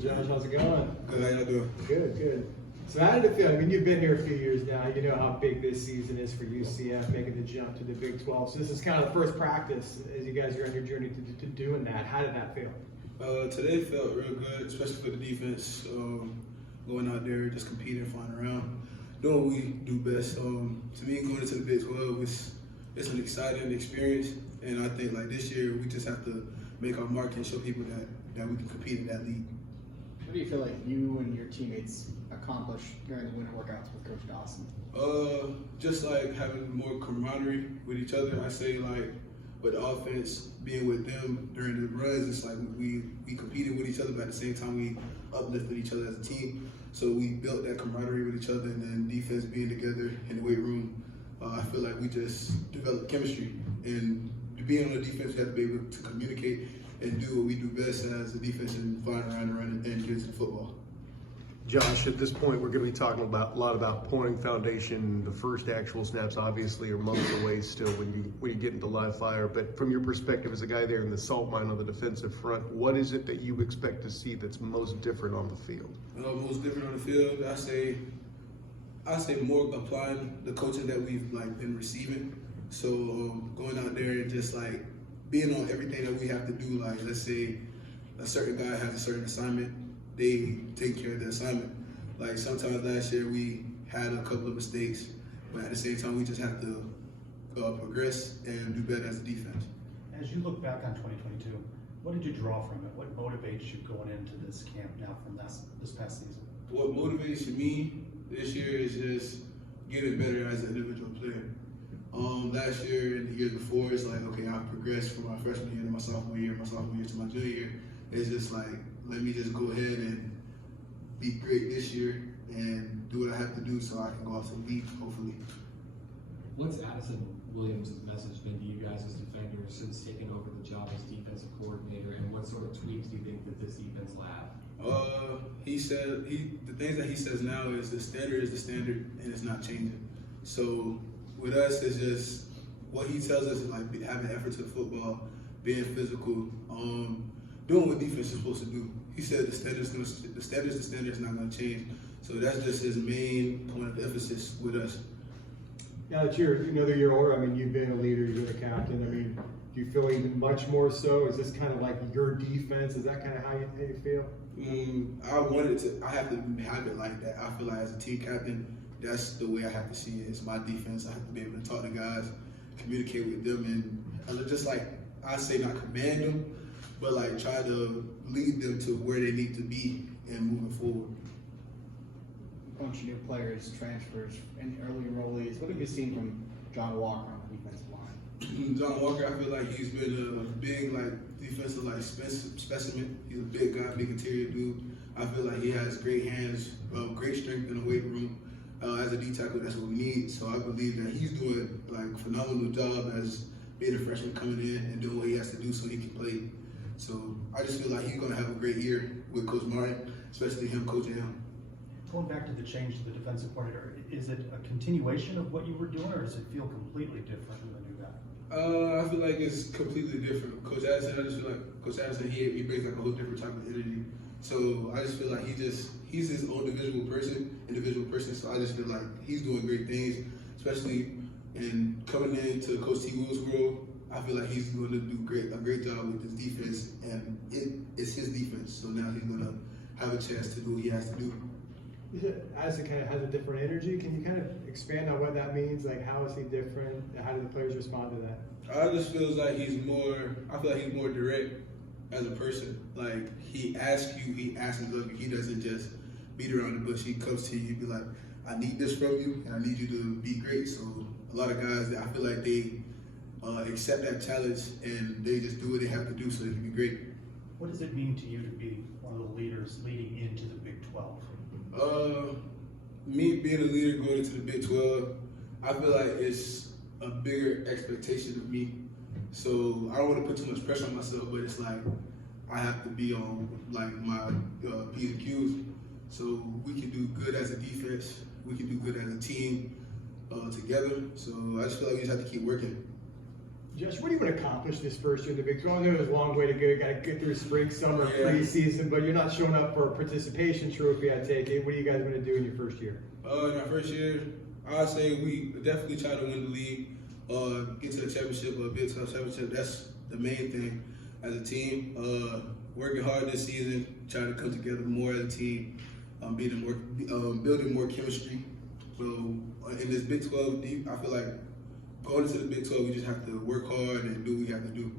Josh. How's it going? Good, how y'all doing? Good, good. So how did it feel? I mean, you've been here a few years now. You know how big this season is for UCF, making the jump to the Big 12. So this is kind of the first practice as you guys are on your journey to doing that. How did that feel? Today felt real good, especially for the defense. Going out there, just competing, flying around, doing what we do best. To me, going into the Big 12, it's an exciting experience. And I think like this year, we just have to make our mark and show people that we can compete in that league. What do you feel like you and your teammates accomplished during the winter workouts with Coach Dawson? Just like having more camaraderie with each other. I say like with the offense, being with them during the runs, it's like we competed with each other, but at the same time we uplifted each other as a team. So we built that camaraderie with each other, and then defense being together in the weight room. I feel like we just developed chemistry, and being on the defense, we have to be able to communicate and do what we do best as a defense and flying around and running and get to the football. Josh, at this point, we're going to be talking a lot about pouring foundation. The first actual snaps, obviously, are months away still when you get into live fire. But from your perspective as a guy there in the salt mine on the defensive front, what is it that you expect to see that's most different on the field? Most different on the field, I say more applying the coaching that we've been receiving. So going out there and just being on everything that we have to do. Like let's say a certain guy has a certain assignment, they take care of the assignment. Like sometimes last year we had a couple of mistakes, but at the same time we just have to progress and do better as a defense. As you look back on 2022, what did you draw from it? What motivates you going into this camp now from this past season? What motivates me this year is just getting better as an individual player. Last year and the years before, it's like, okay, I've progressed from my freshman year to my sophomore year to my junior year. It's just like, let me just go ahead and be great this year and do what I have to do so I can go out to the league, hopefully. What's Addison Williams' message been to you guys as defenders since taking over the job as defensive coordinator, and what sort of tweaks do you think that this defense will have? He said the things that he says now is the standard and it's not changing. So with us, it's just what he tells us is like having effort to the football, being physical, doing what defense is supposed to do. He said the standard's not going to change. So that's just his main point of emphasis with us. Now that you're another year older, I mean, you've been a leader, you've been a captain. I mean, do you feel even much more so? Is this kind of like your defense? Is that kind of how you feel? I have to have it like that. I feel like as a team captain, that's the way I have to see it. It's my defense. I have to be able to talk to guys, communicate with them, and just I say not command them, but try to lead them to where they need to be and moving forward. A bunch of new players, transfers, and early enrollees. What have you seen from John Walker on the defensive line? John Walker, I feel like he's been a big defensive specimen. He's a big guy, big interior dude. I feel like he has great hands, great strength in the weight room. As a D tackle, that's what we need. So I believe that he's doing a phenomenal job as being a freshman coming in and doing what he has to do so he can play. So I just feel like he's going to have a great year with Coach Martin, especially him coaching him. Going back to the change to the defensive coordinator, is it a continuation of what you were doing, or does it feel completely different with a new guy? I feel like it's completely different. Coach Addison, I just feel like Coach Addison, he brings a whole different type of energy. So I just feel like he's his own individual person. So I just feel like he's doing great things, especially in coming into Coach T. Will's world. I feel like he's going to do a great job with his defense, and it's his defense. So now he's going to have a chance to do what he has to do. Addison kind of has a different energy. Can you kind of expand on what that means? Like, how is he different? How do the players respond to that? I just feel like he's more direct as a person. Like, he asks of you. He doesn't just beat around the bush. He comes to you and be like, I need this from you, and I need you to be great. So a lot of guys, I feel like they accept that challenge, and they just do what they have to do so they can be great. What does it mean to you to be one of the leaders leading into the Big 12? Me being a leader going into the Big 12, I feel like it's a bigger expectation of me. So I don't want to put too much pressure on myself, but it's like I have to be on my P's and Q's. So we can do good as a defense, we can do good as a team together. So I just feel like we just have to keep working. Josh, what do you want to accomplish this first year in the Big 12? I know there's a long way to go. You got to get through spring, summer, Yeah. preseason, but you're not showing up for a participation trophy, I take it. What are you guys going to do in your first year? In our first year, I'd say we definitely try to win the league, get to the championship or Big 12 championship. That's the main thing as a team. Working hard this season, trying to come together more as a team, building more chemistry. So in this Big 12, I feel like going into the Big 12, we just have to work hard and do what we have to do.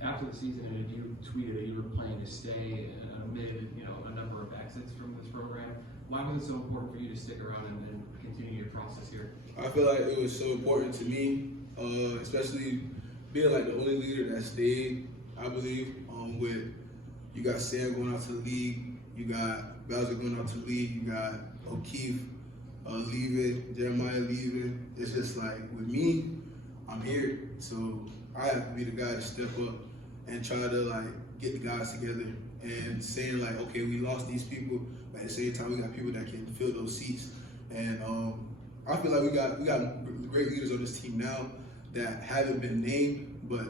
After the season, and you tweeted that you were planning to stay amid, a number of exits from this program. Why was it so important for you to stick around and continue your process here? I feel like it was so important to me, especially being like the only leader that stayed, I believe, with you got Sam going out to the league, you got Bowser going out to the league, you got O'Keefe leaving, Jeremiah leaving. It's just like, with me, I'm here. So I have to be the guy to step up and try to get the guys together and saying okay, we lost these people, but at the same time we got people that can fill those seats. And I feel like we got great leaders on this team now that haven't been named, but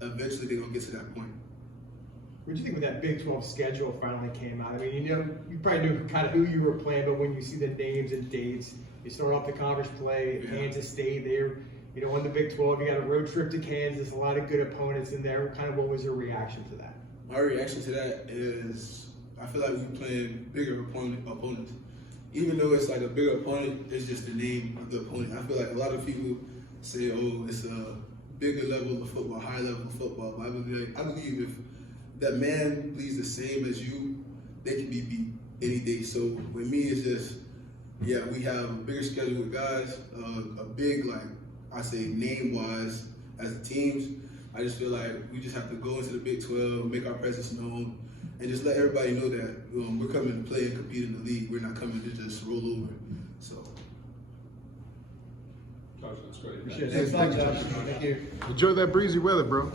eventually they're gonna get to that point. What do you think when that Big 12 schedule finally came out? I mean, you probably knew kind of who you were playing, but when you see the names and dates, you start off the conference play, Yeah. Kansas State there, on the Big 12, you got a road trip to Kansas, a lot of good opponents in there. Kind of what was your reaction to that? My reaction to that is I feel like we're playing bigger opponents. Even though it's like a bigger opponent, it's just the name of the opponent. I feel like a lot of people say, oh, it's a bigger level of football, high level of football. But I believe if that man plays the same as you, they can be beat any day. So with me, it's just, yeah, we have a bigger schedule with guys, a big, I say name-wise as the teams. I just feel like we just have to go into the Big 12, make our presence known, and just let everybody know that we're coming to play and compete in the league. We're not coming to just roll over. So. Coach, that's great. Appreciate it. Thanks, Josh. Thank you. Enjoy that breezy weather, bro.